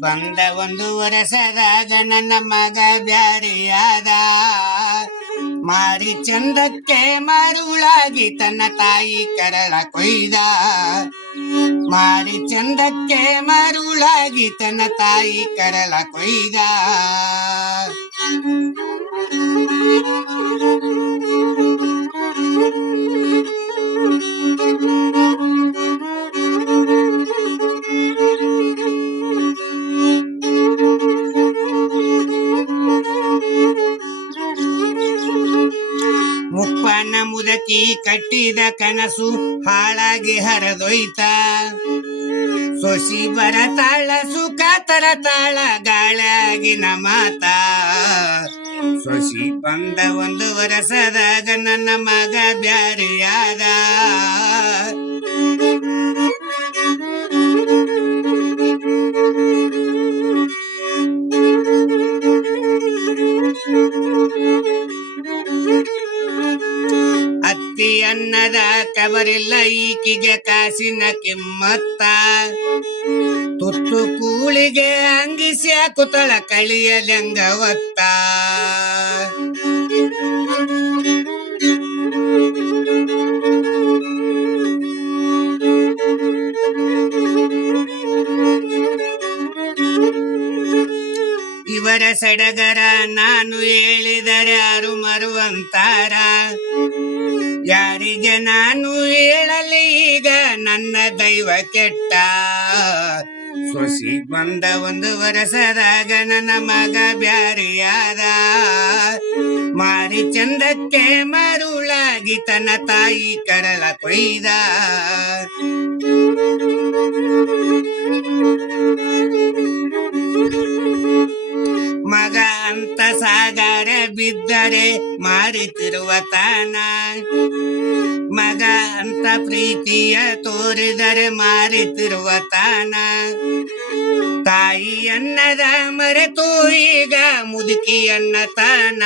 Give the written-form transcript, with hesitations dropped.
ಬಂದ ಒಂದು ವರ್ಷದಾಗ ನನ್ನ ಮಗ ಬ್ಯಾರಿಯಾದ. ಮಾರಿ ಚಂದಕ್ಕೆ ಮರುಳಾಗಿ ತನ್ನ ತಾಯಿ ಕರಳ ಕೊಯ್ದ. ಮಾರಿ ಚಂದಕ್ಕೆ ಮರುಳಾಗಿ ತನ್ನ ತಾಯಿ ಕರಳ ಕೊಯ್ದ. ಮುಪ್ಪನ ಮುದಕಿ ಕಟ್ಟಿದ ಕನಸು ಹಾಳಾಗಿ ಹರದೊಯ್ತ. ಸೊಸಿ ಬರತಾಳ ಸುಖ ತರತಾಳ ಗಾಳಾಗಿನ ಮಾತ. ಸೊಸಿ ಬಂದ ಒಂದು ವರ್ಷದಾಗ ನನ್ನ ಮಗ ಬ್ಯಾರಿಯಾದ. ಅತ್ತಿ ಅನ್ನದ ಕಬರಿಲ್ಲ ಈಕಿಗೆ ಕಾಸಿನ ಕಿಮ್ಮತ್ತ. ತುತ್ತು ಕೂಳಿಗೆ ಅಂಗಿಸಿ ಕುತಳ ಕಳಿಯಲೆಂಗವತ್ತ. ಇವರ ಸಡಗರ ನಾನು ಹೇಳಿದರೆ ಯಾರು ಮರುವಂತಾರ. ಯಾರಿಗೆ ನಾನು ಹೇಳಲಿ ಈಗ ನನ್ನ ದೈವ ಕೆಟ್ಟ. ಸೊಸಿ ಬಂದ ಒಂದು ವರ್ಷದಾಗ ನನ್ನ ಮಗ ಬ್ಯಾರಿಯಾದ. ಮಾರಿ ಚಂದಕ್ಕೆ ಮರುಳಾಗಿ ತನ್ನ ತಾಯಿ ಕರಳ ಕೊಯ್ದ. ಮಗ ಅಂತ ಸಾಗರ ಬಿದ್ದರೆ ಮಾರಿತಿರುವ ತಾನ. ಮಗ ಅಂತ ಪ್ರೀತಿಯ ತೋರಿದರೆ ಮಾರಿತಿರುವ ತಾನ. ತಾಯಿ ಅನ್ನದ ಮರೆತು ಈಗ ಮುದುಕಿ ಅನ್ನ ತಾನ.